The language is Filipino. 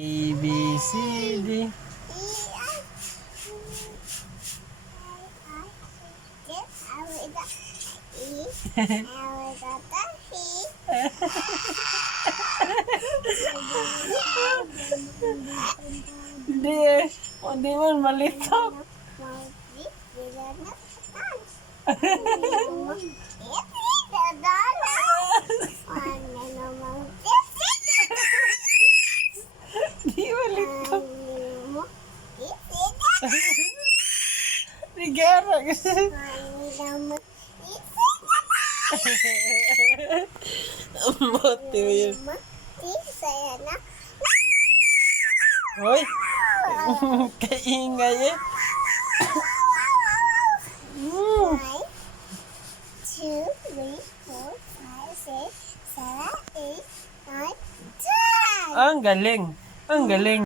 A, B, C, D. Hindi eh. Hindi man malito. Hindi malito. Rigera kasi. Bote mo yun. Hoy! Kaingay eh. 1, 2, 3, 4, 5, 6, 7, 8, 9, 10. Ang galing. Ang galing.